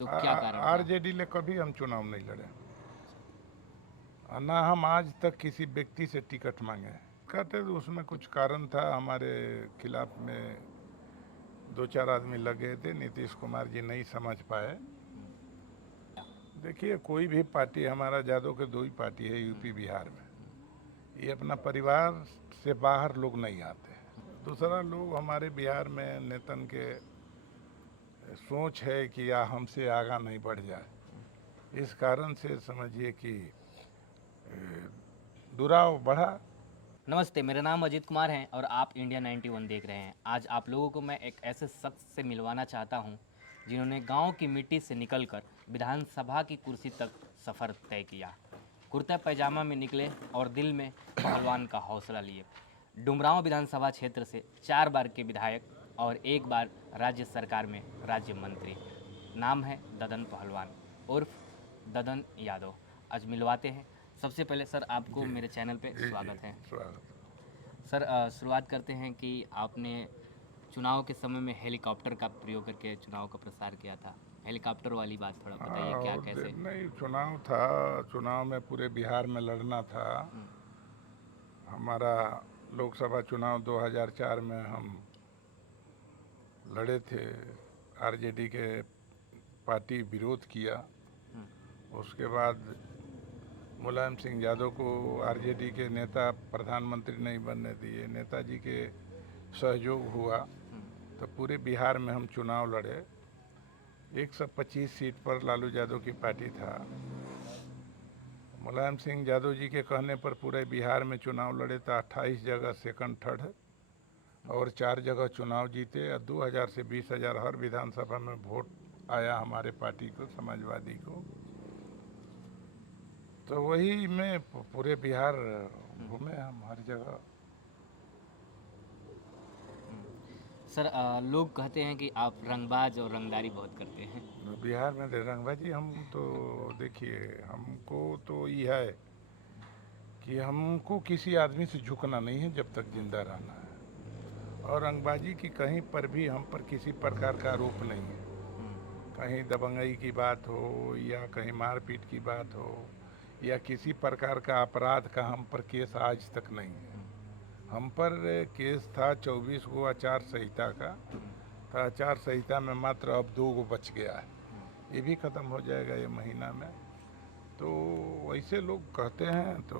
तो क्या कारण था? आरजेडी ले कभी हम चुनाव नहीं लड़े और ना हम आज तक किसी व्यक्ति से टिकट मांगे। कहते तो उसमें कुछ कारण था, हमारे खिलाफ में दो चार आदमी लगे थे, नीतीश कुमार जी नहीं समझ पाए। देखिए, कोई भी पार्टी, हमारा जादव के दो ही पार्टी है यूपी बिहार में, ये अपना परिवार से बाहर लोग नहीं आते। दूसरा, लोग हमारे बिहार में नेतन के सोच है कि या हमसे आगा नहीं बढ़ जाए, इस कारण से समझिए कि दुराव बढ़ा। नमस्ते, मेरा नाम अजीत कुमार है और आप इंडिया 91 देख रहे हैं। आज आप लोगों को मैं एक ऐसे शख्स से मिलवाना चाहता हूं जिन्होंने गांव की मिट्टी से निकलकर विधानसभा की कुर्सी तक सफ़र तय किया। कुर्ता पैजामा में निकले और दिल में पहलवान का हौसला लिए। डुमरांव विधानसभा क्षेत्र से 4 बार के विधायक और 1 बार राज्य सरकार में राज्य मंत्री। नाम है ददन पहलवान उर्फ ददन यादव। आज मिलवाते हैं। सबसे पहले सर, आपको जी मेरे चैनल पे जी जी, स्वागत है। स्वागत। सर, शुरुआत करते हैं कि आपने चुनाव के समय में हेलीकॉप्टर का प्रयोग करके चुनाव का प्रसार किया था। हेलीकॉप्टर वाली बात थोड़ा बताइए, क्या और कैसे? नहीं, चुनाव था, चुनाव में पूरे बिहार में लड़ना था। हमारा लोकसभा चुनाव 2004 में हम लड़े थे, आरजेडी के पार्टी विरोध किया। उसके बाद मुलायम सिंह यादव को आरजेडी के नेता प्रधानमंत्री नहीं बनने दिए, नेताजी के सहयोग हुआ, तो पूरे बिहार में हम चुनाव लड़े। 125 सीट पर लालू यादव की पार्टी था। मुलायम सिंह यादव जी के कहने पर पूरे बिहार में चुनाव लड़े, तो 28 जगह सेकंड थर्ड और 4 जगह चुनाव जीते और 2000 से 20,000 हर विधानसभा में वोट आया हमारे पार्टी को, समाजवादी को। तो वही में पूरे बिहार घूमे हम, हर जगह। सर, लोग कहते हैं कि आप रंगबाज और रंगदारी बहुत करते हैं। बिहार में रंगबाजी, हम तो देखिए, हमको तो ये है कि हमको किसी आदमी से झुकना नहीं है जब तक जिंदा रहना है। और रंगबाजी की कहीं पर भी हम पर किसी प्रकार का आरोप नहीं है। कहीं दबंगई की बात हो या कहीं मारपीट की बात हो या किसी प्रकार का अपराध का हम पर केस आज तक नहीं है। हम पर केस था 24 गो आचार संहिता का, तो आचार संहिता में मात्र अब 2 गो बच गया है, ये भी ख़त्म हो जाएगा ये महीना में। तो वैसे लोग कहते हैं, तो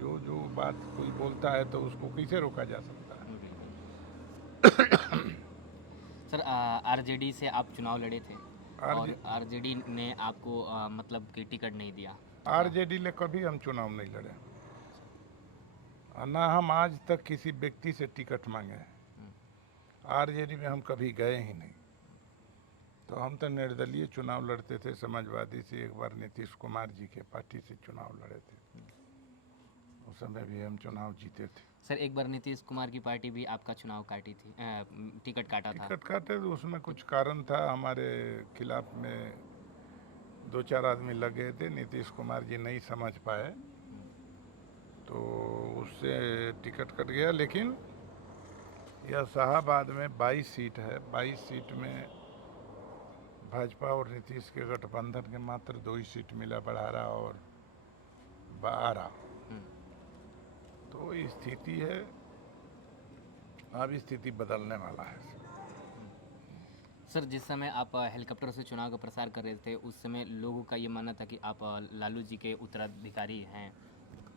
जो जो बात कोई बोलता है तो उसको कैसे रोका जा सकता है। सर, आरजेडी से आप चुनाव लड़े थे और आर आरजेडी ने आपको मतलब कि टिकट नहीं दिया। आरजेडी ले कभी हम चुनाव नहीं लड़े और ना हम आज तक किसी व्यक्ति से टिकट मांगे हैं। आरजेडी में हम कभी गए ही नहीं। तो हम तो निर्दलीय चुनाव लड़ते थे, समाजवादी से। एक बार नीतीश कुमार जी के पार्टी से चुनाव लड़े थे, उस समय भी हम चुनाव जीते थे। सर, एक बार नीतीश कुमार की पार्टी भी आपका चुनाव काटी थी, टिकट काटा था। टिकट काटे तो उसमें कुछ कारण था, हमारे खिलाफ में दो चार आदमी लगे थे, नीतीश कुमार जी नहीं समझ पाए, तो उससे टिकट कट गया। लेकिन यह शाहाबाद में 22 सीट है, 22 सीट में भाजपा और नीतीश के गठबंधन के मात्र 2 ही सीट मिला, बढ़ारा और बारा। तो स्थिति है, अब स्थिति बदलने वाला है। सर, जिस समय आप हेलीकॉप्टर से चुनाव का प्रसार कर रहे थे, उस समय लोगों का ये मानना था कि आप लालू जी के उत्तराधिकारी हैं।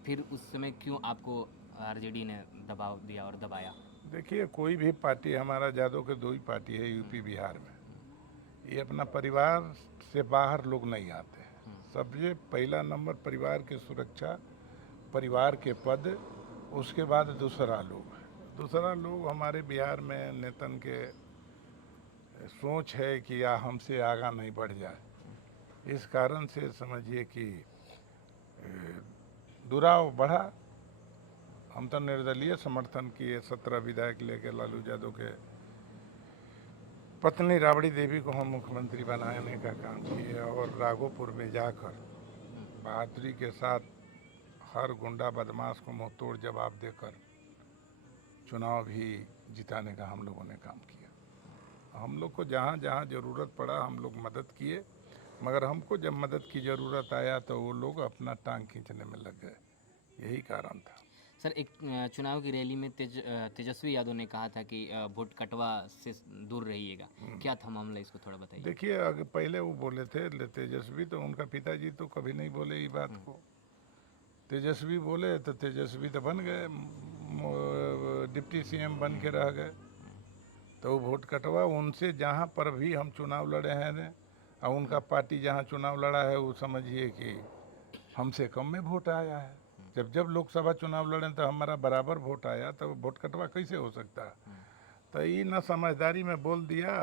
फिर उस समय क्यों आपको आरजेडी ने दबाव दिया और दबाया? देखिए, कोई भी पार्टी, हमारा जादव के दो ही पार्टी है यूपी बिहार में, ये अपना परिवार से बाहर लोग नहीं आते। सबसे पहला नंबर परिवार की सुरक्षा, परिवार के पद, उसके बाद दूसरा लोग है। दूसरा लोग हमारे बिहार में नेतन के सोच है कि या हमसे आगा नहीं बढ़ जाए, इस कारण से समझिए कि दुराव बढ़ा। हम तो निर्दलीय समर्थन किए, 17 विधायक लेके लालू यादव के पत्नी राबड़ी देवी को हम मुख्यमंत्री बनाने का काम किए और राघोपुर में जाकर बहादुरी के साथ हर गुंडा बदमाश को मुंह तोड़ जवाब देकर चुनाव भी जिताने का हम लोगों ने काम किया। हम लोग को जहाँ जहाँ ज़रूरत पड़ा हम लोग मदद किए, मगर हमको जब मदद की ज़रूरत आया तो वो लोग अपना टांग खींचने में लग गए, यही कारण था। सर एक चुनाव की रैली में तेजस्वी यादव ने कहा था कि वोट कटवा से दूर रहिएगा, क्या था मामला, इसको थोड़ा बताइए। देखिए, अगर पहले वो बोले थे तेजस्वी, तो उनका पिताजी तो कभी नहीं बोले ये बात को। तेजस्वी बोले तो तेजस्वी तो बन गए, डिप्टी सीएम बन के रह गए, तो वोट कटवा उनसे जहाँ पर भी हम चुनाव लड़े हैं ने, और उनका पार्टी जहाँ चुनाव लड़ा है वो समझिए कि हमसे कम में वोट आया है। जब जब लोकसभा चुनाव लड़े तो हमारा बराबर वोट आया, तो वोट कटवा कैसे हो सकता है। तो ये न समझदारी में बोल दिया,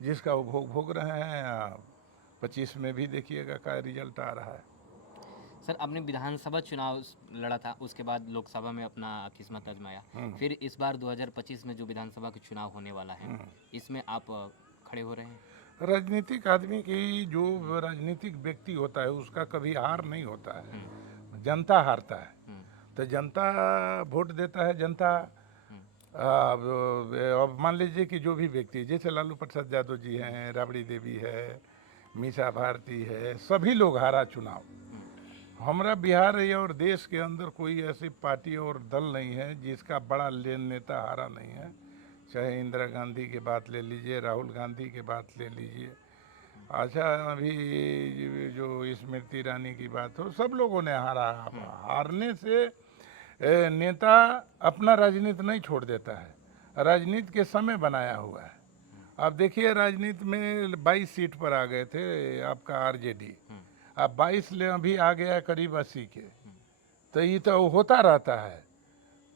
जिसका वो भोग भोग रहे हैं। 25 में भी देखिएगा क्या रिजल्ट आ रहा है। सर आपने विधानसभा चुनाव लड़ा था, उसके बाद लोकसभा में अपना किस्मत आजमाया, फिर इस बार 2025 में जो विधानसभा का चुनाव होने वाला है, इसमें आप खड़े हो रहे हैं। राजनीतिक आदमी की, जो राजनीतिक व्यक्ति होता है उसका कभी हार नहीं होता है, जनता हारता है। तो जनता वोट देता है, जनता अब मान लीजिए कि जो भी व्यक्ति, जैसे लालू प्रसाद यादव जी हैं, राबड़ी देवी है, मीसा भारती है, सभी लोग हारा चुनाव। हमारा बिहार और देश के अंदर कोई ऐसी पार्टी और दल नहीं है जिसका बड़ा नेता हारा नहीं है। चाहे इंदिरा गांधी की बात ले लीजिए, राहुल गांधी की बात ले लीजिए, अच्छा अभी जो स्मृति ईरानी की बात हो, सब लोगों ने हारा। हारने से नेता अपना राजनीति नहीं छोड़ देता है, राजनीति के समय बनाया हुआ है। आप देखिए, राजनीति में 22 सीट पर आ गए थे आपका आरजेडी, अब 22 ले अभी आ गया करीब 80 के। तो ये तो होता रहता है,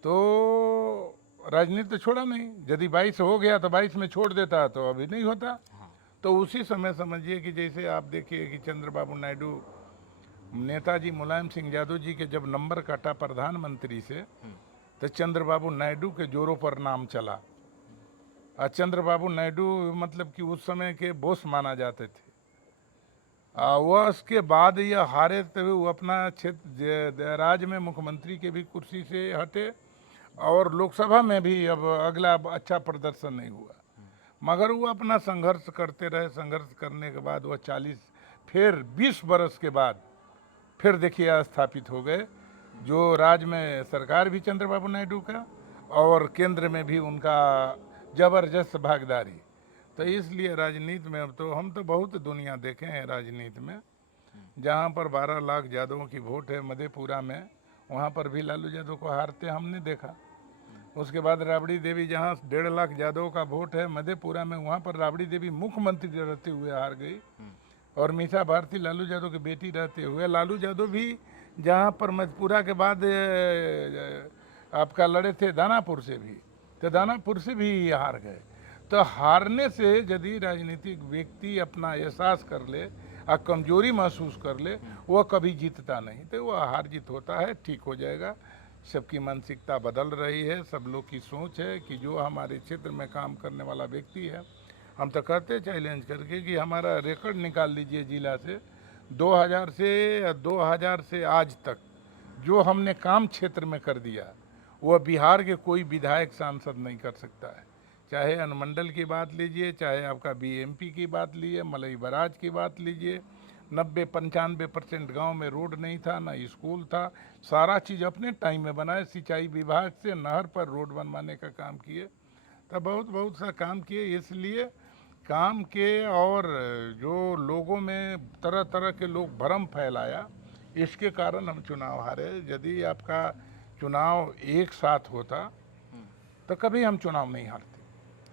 तो राजनीति तो छोड़ा नहीं। यदि 22 हो गया तो 22 में छोड़ देता तो अभी नहीं होता। तो उसी समय समझिए कि जैसे आप देखिए कि चंद्रबाबू नायडू, नेताजी मुलायम सिंह यादव जी के जब नंबर काटा प्रधानमंत्री से, तो चंद्रबाबू नायडू के जोरों पर नाम चला। और चंद्रबाबू नायडू मतलब कि उस समय के बॉस माना जाते थे। वह उसके बाद यह हारे तो वो अपना क्षेत्र राज्य में मुख्यमंत्री के भी कुर्सी से हटे, और लोकसभा में भी अब अगला अच्छा प्रदर्शन नहीं हुआ, मगर वो अपना संघर्ष करते रहे। संघर्ष करने के बाद वह 20 बरस के बाद फिर देखिए स्थापित हो गए, जो राज्य में सरकार भी चंद्रबाबू नायडू का और केंद्र में भी उनका जबरदस्त भागीदारी। तो इसलिए राजनीति में अब तो हम तो बहुत दुनिया देखे हैं राजनीति में, जहाँ पर 12 लाख यादवों की वोट है मधेपुरा में, वहाँ पर भी लालू यादव को हारते हमने देखा। उसके बाद राबड़ी देवी, जहाँ 1.5 लाख यादवों का वोट है मधेपुरा में, वहाँ पर राबड़ी देवी मुख्यमंत्री रहते हुए हार गई। और मीसा भारती लालू यादव की बेटी रहते हुए, लालू यादव भी जहाँ पर मधेपुरा के बाद आपका लड़े थे दानापुर से भी, तो दानापुर से भी हार गए। तो हारने से यदि राजनीतिक व्यक्ति अपना एहसास कर ले और कमजोरी महसूस कर ले, वह कभी जीतता नहीं। तो वह हार जीत होता है, ठीक हो जाएगा। सबकी मानसिकता बदल रही है, सब लोग की सोच है कि जो हमारे क्षेत्र में काम करने वाला व्यक्ति है, हम तो कहते चैलेंज करके कि हमारा रिकॉर्ड निकाल लीजिए जिला से, 2000 से आज तक जो हमने काम क्षेत्र में कर दिया, वह बिहार के कोई विधायक सांसद नहीं कर सकता है। चाहे अनुमंडल की बात लीजिए, चाहे आपका बीएमपी की बात लीजिए, मलई बराज की बात लीजिए, 90-95% गाँव में रोड नहीं था, ना स्कूल था। सारा चीज़ अपने टाइम में बनाए, सिंचाई विभाग से नहर पर रोड बनवाने का काम किए, तब बहुत सा काम किए। इसलिए काम के, और जो लोगों में तरह तरह के लोग भ्रम फैलाया, इसके कारण हम चुनाव हारे। यदि आपका चुनाव एक साथ होता तो कभी हम चुनाव नहीं हारते।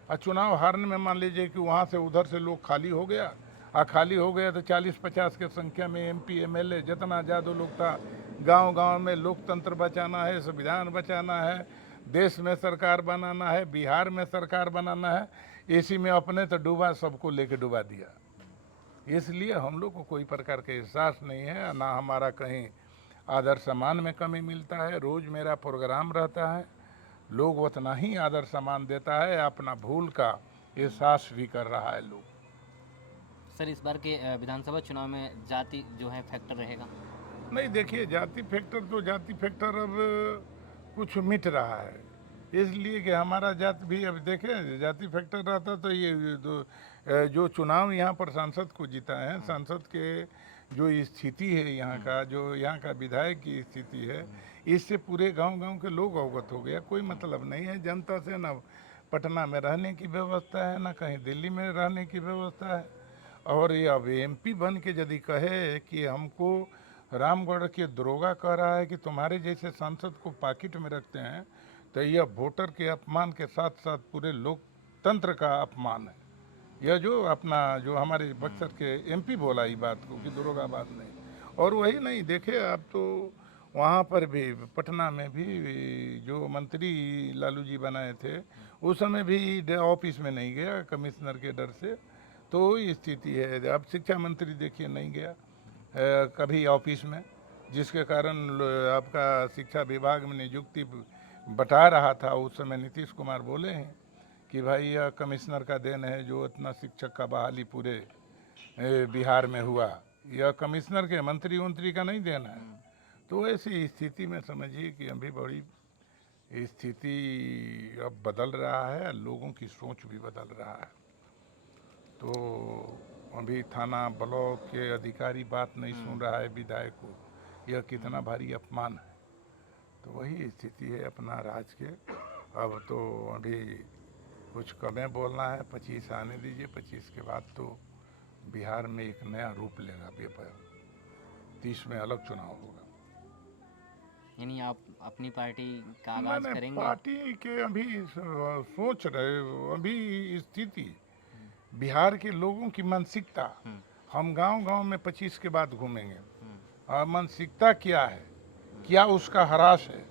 और चुनाव हारने में मान लीजिए कि वहाँ से उधर से लोग खाली हो गया, और खाली हो गया तो 40-50 के संख्या में एमपी एमएलए जितना ज़्यादा लोग था, गांव-गांव में लोकतंत्र बचाना है, संविधान बचाना है, देश में सरकार बनाना है, बिहार में सरकार बनाना है, इसी में अपने तो डूबा, सबको लेके डुबा दिया। इसलिए हम लोग को कोई प्रकार का एहसास नहीं है, ना हमारा कहीं आदर सम्मान में कमी मिलता है। रोज़ मेरा प्रोग्राम रहता है, लोग उतना ही आदर सम्मान देता है, अपना भूल का एहसास भी कर रहा है लोग। सर इस बार के विधानसभा चुनाव में जाति जो है फैक्टर रहेगा? नहीं, देखिए, जाति फैक्टर अब कुछ मिट रहा है। इसलिए कि हमारा जाति भी, अब देखें जाति फैक्टर रहता तो ये जो चुनाव यहाँ पर सांसद को जीता है, सांसद के जो स्थिति है यहाँ का, जो यहाँ का विधायक की स्थिति है, इससे पूरे गांव-गांव के लोग अवगत हो गया। कोई मतलब नहीं है जनता से, ना पटना में रहने की व्यवस्था है, ना कहीं दिल्ली में रहने की व्यवस्था है। और ये अब एमपी बन के यदि कहे कि हमको रामगढ़ के दरोगा कह रहा है कि तुम्हारे जैसे सांसद को पॉकेट में रखते हैं, तो यह वोटर के अपमान के साथ साथ पूरे लोकतंत्र का अपमान है। यह जो अपना जो हमारे बक्सर के एमपी बोला ही बात को कि दरोगा बात नहीं। और वही नहीं, देखे आप तो वहाँ पर भी पटना में भी जो मंत्री लालू जी बनाए थे, उस समय भी ऑफिस में नहीं गया कमिश्नर के डर से। तो वही स्थिति है। अब शिक्षा मंत्री देखिए नहीं गया कभी ऑफिस में, जिसके कारण आपका शिक्षा विभाग में नियुक्ति बता रहा था। उस समय नीतीश कुमार बोले हैं कि भाई यह कमिश्नर का देन है जो इतना शिक्षक का बहाली पूरे बिहार में हुआ, यह कमिश्नर के मंत्री का नहीं देना है। तो ऐसी स्थिति में समझिए कि अभी बड़ी स्थिति अब बदल रहा है, लोगों की सोच भी बदल रहा है। तो अभी थाना ब्लॉक के अधिकारी बात नहीं सुन रहा है विधायक को, यह कितना भारी अपमान है। तो वही स्थिति है अपना राज्य के। अब तो अभी कुछ कमें बोलना है, 25 आने दीजिए, 25 के बाद तो बिहार में एक नया रूप लेगा पेपर। 30 में अलग चुनाव होगा। यानी आप अपनी पार्टी का आगाज करेंगे? पार्टी के अभी सोच रहे, अभी स्थिति बिहार के लोगों की मानसिकता, हम गांव-गांव में 25 के बाद घूमेंगे। मानसिकता क्या है, क्या उसका ह्रास है।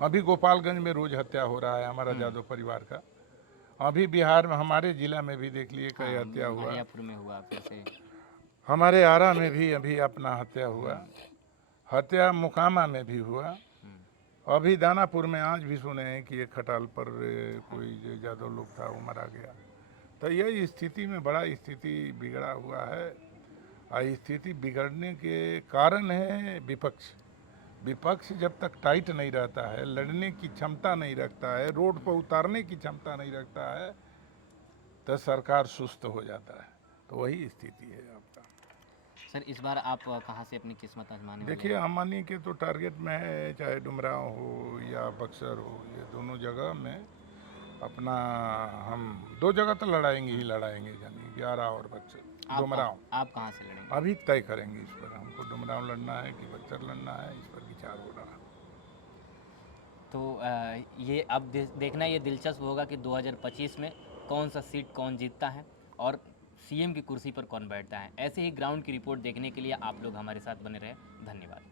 अभी गोपालगंज में रोज हत्या हो रहा है हमारा यादव परिवार का। अभी बिहार में हमारे जिला में भी देख लिए कई हत्या हुआ, हरियापुर में हुआ, फिर से हमारे आरा में भी अभी अपना हत्या हुआ, हत्या मोकामा में भी हुआ। अभी दानापुर में आज भी सुने हैं कि एक खटाल पर कोई जो यादव लोग था वो मारा गया। तो यही स्थिति में बड़ा स्थिति बिगड़ा हुआ है। और स्थिति बिगड़ने के कारण है विपक्ष। विपक्ष जब तक टाइट नहीं रहता है, लड़ने की क्षमता नहीं रखता है, रोड पर उतारने की क्षमता नहीं रखता है, तो सरकार सुस्त हो जाता है। तो वही स्थिति है आपका। सर इस बार आप कहाँ से अपनी किस्मत आजमाने वाले देखिए अंबानी के तो टारगेट में है, चाहे डुमरांव हो या बक्सर हो, ये दोनों जगह में अपना हम 2 जगह तो लड़ाएंगे ही लड़ाएंगे, यानी 11 और बक्सर, डुमरांव। आप कहाँ से लड़ेंगे? अभी तय करेंगे इस पर, हमको डुमरांव लड़ना है कि बक्सर लड़ना है, इस पर विचार हो रहा है। तो ये अब देखना ये दिलचस्प होगा कि 2025 में कौन सा सीट कौन जीतता है और सीएम की कुर्सी पर कौन बैठता है। ऐसे ही ग्राउंड की रिपोर्ट देखने के लिए आप लोग हमारे साथ बने रहे। धन्यवाद।